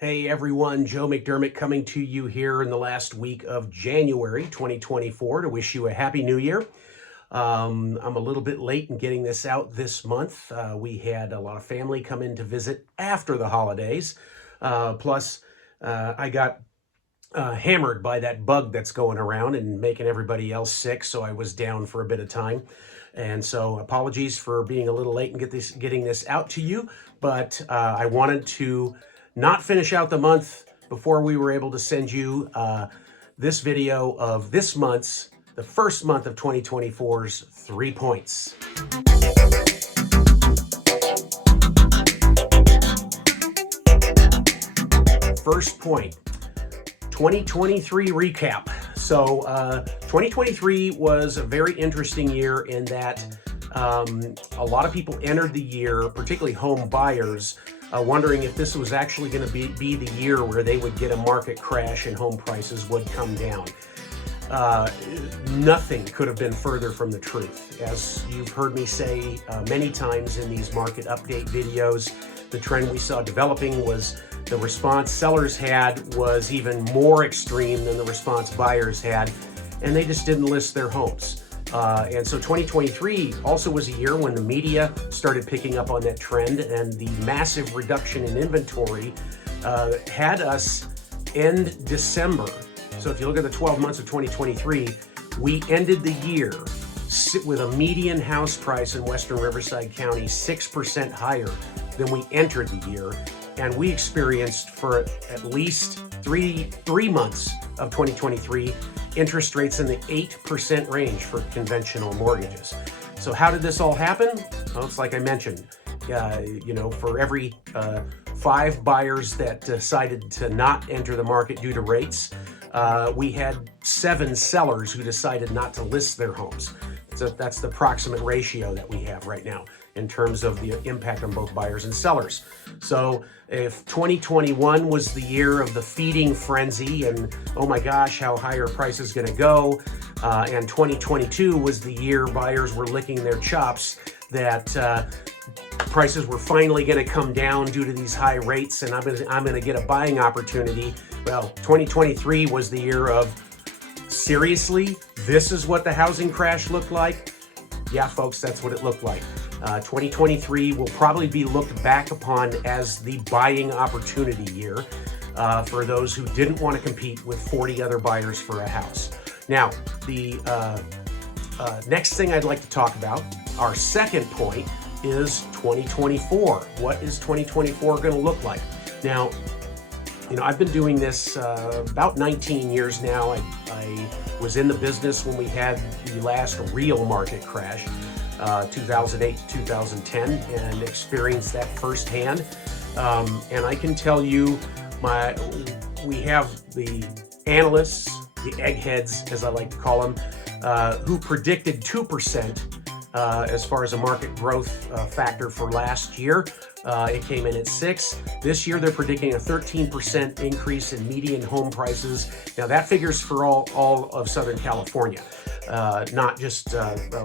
Hey everyone, Joe McDermott coming to you here in the last week of January 2024 to wish you a happy new year. I'm a little bit late in getting this out this month. We had a lot of family come in to visit after the holidays. Plus, I got hammered by that bug that's going around and making everybody else sick, so I was down for a bit of time. And so apologies for being a little late in getting this out to you, but I wanted to not finish out the month before we were able to send you this video of this month's, the first month of 2024's 3 points. First point, 2023 recap. So 2023 was a very interesting year in that a lot of people entered the year, particularly home buyers, wondering if this was actually going to be the year where they would get a market crash and home prices would come down. Nothing could have been further from the truth. As you've heard me say many times in these market update videos, the trend we saw developing was the response sellers had was even more extreme than the response buyers had, and they just didn't list their homes. And so 2023 also was a year when the media started picking up on that trend, and the massive reduction in inventory had us end December. So if you look at the 12 months of 2023, we ended the year with a median house price in Western Riverside County 6% higher than we entered the year. And we experienced for at least three months of 2023 interest rates in the 8% range for conventional mortgages. So how did this all happen? Well, it's like I mentioned, for every 5 buyers that decided to not enter the market due to rates, we had 7 sellers who decided not to list their homes. So that's the approximate ratio that we have right now in terms of the impact on both buyers and sellers. So if 2021 was the year of the feeding frenzy and, oh my gosh, how high are prices going to go, and 2022 was the year buyers were licking their chops that prices were finally going to come down due to these high rates and I'm going to get a buying opportunity. Well, 2023 was the year of, seriously, this is what the housing crash looked like? Yeah, folks, that's what it looked like. 2023 will probably be looked back upon as the buying opportunity year for those who didn't want to compete with 40 other buyers for a house. Now, the next thing I'd like to talk about, our second point, is 2024. What is 2024 going to look like? Now, I've been doing this about 19 years now. I was in the business when we had the last real market crash, 2008 to 2010, and experienced that firsthand. And I can tell you, we have the analysts, the eggheads, as I like to call them, who predicted 2% as far as a market growth factor for last year. It came in at 6. This year, they're predicting a 13% increase in median home prices. Now, that figures for all of Southern California, not just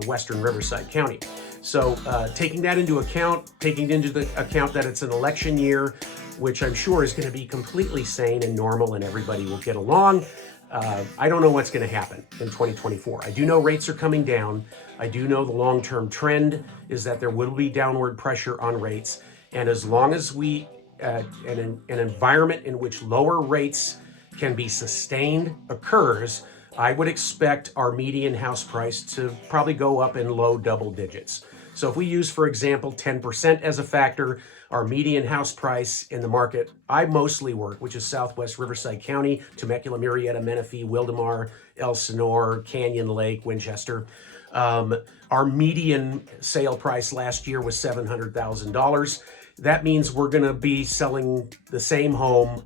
Western Riverside County. So taking that into account, taking into the account that it's an election year, which I'm sure is going to be completely sane and normal and everybody will get along, I don't know what's going to happen in 2024. I do know rates are coming down. I do know the long-term trend is that there will be downward pressure on rates. And as long as we, an environment in which lower rates can be sustained occurs, I would expect our median house price to probably go up in low double digits. So if we use, for example, 10% as a factor, our median house price in the market I mostly work, which is Southwest Riverside County, Temecula, Murrieta, Menifee, Wildomar, Elsinore, Canyon Lake, Winchester. Our median sale price last year was $700,000. That means we're going to be selling the same home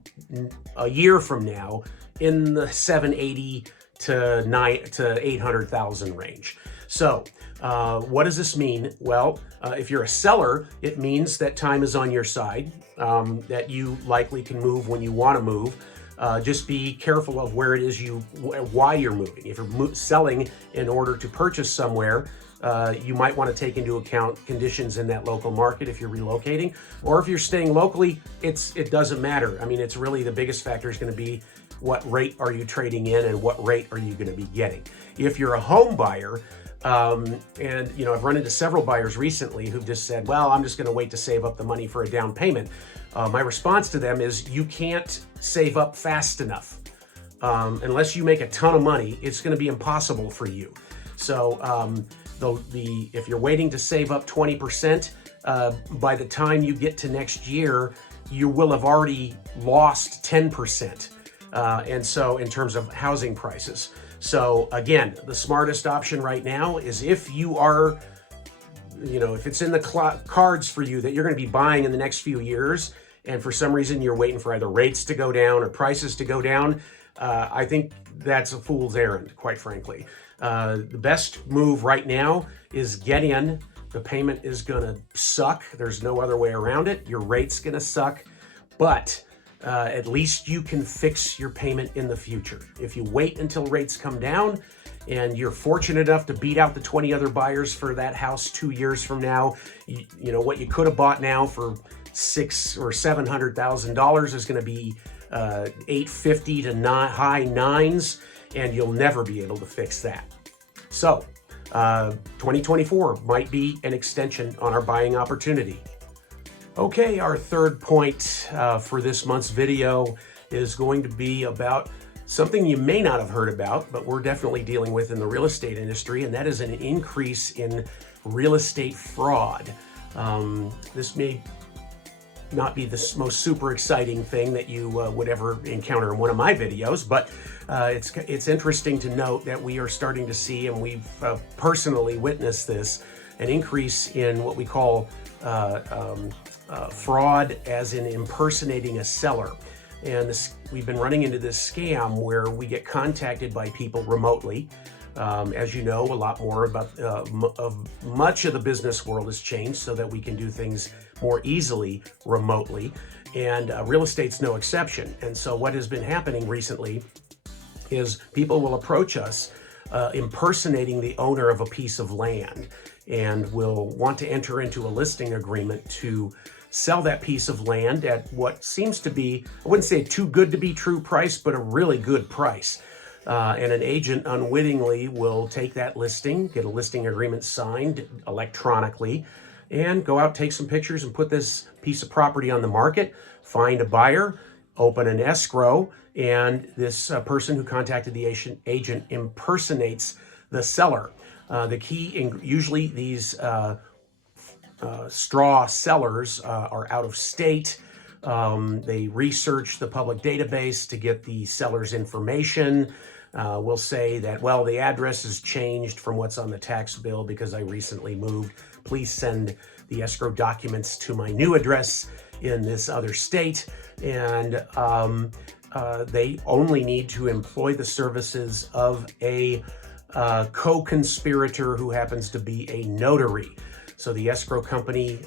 a year from now in the 780 to 800,000 range. So what does this mean? Well, if you're a seller, it means that time is on your side, that you likely can move when you want to move. Just be careful of where it is why you're moving. If you're selling in order to purchase somewhere, you might want to take into account conditions in that local market if you're relocating, or if you're staying locally, it doesn't matter. I mean, it's really the biggest factor is going to be what rate are you trading in and what rate are you going to be getting. If you're a home buyer, and I've run into several buyers recently who've just said, well, I'm just going to wait to save up the money for a down payment. My response to them is you can't save up fast enough. Unless you make a ton of money, it's going to be impossible for you. So if you're waiting to save up 20%, by the time you get to next year, you will have already lost 10%. And so in terms of housing prices. So again, the smartest option right now is if you are, if it's in the cards for you that you're going to be buying in the next few years, and for some reason you're waiting for either rates to go down or prices to go down, I think that's a fool's errand, quite frankly. The best move right now is get in. The payment is going to suck. There's no other way around it. Your rate's going to suck, but at least you can fix your payment in the future. If you wait until rates come down and you're fortunate enough to beat out the 20 other buyers for that house 2 years from now, what you could have bought now for $600,000 or $700,000 is going to be $850 to high nines, and you'll never be able to fix that. So 2024 might be an extension on our buying opportunity. Okay, our third point for this month's video is going to be about something you may not have heard about, but we're definitely dealing with in the real estate industry, and that is an increase in real estate fraud. This may not be the most super exciting thing that you would ever encounter in one of my videos, but it's interesting to note that we are starting to see, and we've personally witnessed this, an increase in what we call fraud, as in impersonating a seller. And we've been running into this scam where we get contacted by people remotely. As you know, a lot more about much of the business world has changed so that we can do things more easily remotely, and real estate's no exception. And so what has been happening recently is people will approach us impersonating the owner of a piece of land, and will want to enter into a listing agreement to sell that piece of land at what seems to be, I wouldn't say too good to be true price, but a really good price. And an agent unwittingly will take that listing, get a listing agreement signed electronically, and go out, take some pictures, and put this piece of property on the market, find a buyer, open an escrow, and this person who contacted the agent impersonates the seller. The key, usually these straw sellers are out of state. They research the public database to get the seller's information. We'll say that, well, the address has changed from what's on the tax bill because I recently moved. Please send the escrow documents to my new address in this other state. And they only need to employ the services of a co-conspirator who happens to be a notary. So the escrow company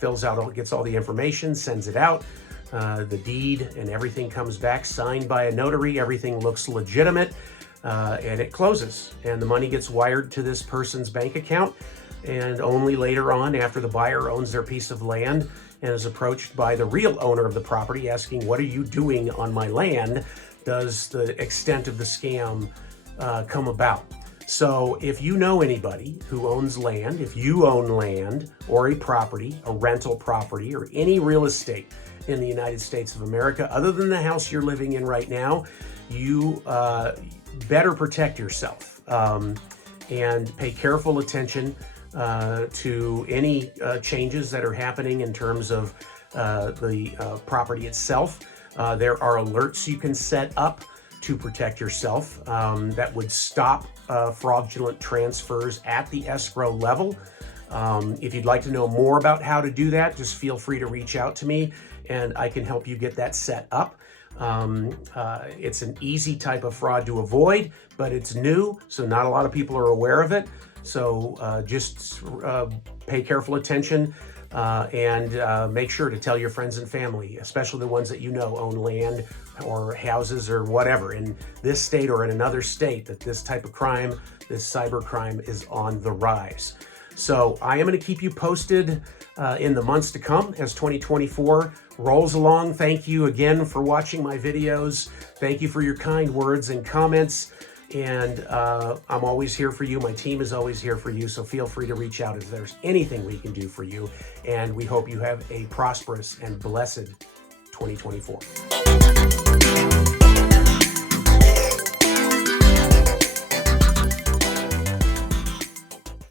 gets all the information, sends it out. The deed and everything comes back signed by a notary. Everything looks legitimate, and it closes. And the money gets wired to this person's bank account. And only later on, after the buyer owns their piece of land and is approached by the real owner of the property asking, what are you doing on my land, does the extent of the scam come about. So if you know anybody who owns land, if you own land or a property, a rental property, or any real estate in the United States of America, other than the house you're living in right now, you better protect yourself and pay careful attention to any changes that are happening in terms of the property itself. There are alerts you can set up to protect yourself that would stop fraudulent transfers at the escrow level. If you'd like to know more about how to do that, just feel free to reach out to me and I can help you get that set up. It's an easy type of fraud to avoid, but it's new, so not a lot of people are aware of it. So just pay careful attention. and make sure to tell your friends and family, especially the ones that you know own land or houses or whatever in this state or in another state, that this type of crime, this cyber crime, is on the rise. So I am going to keep you posted in the months to come as 2024 rolls along. Thank you again for watching my videos. Thank you for your kind words and comments. And I'm always here for you. My team is always here for you. So feel free to reach out if there's anything we can do for you. And we hope you have a prosperous and blessed 2024.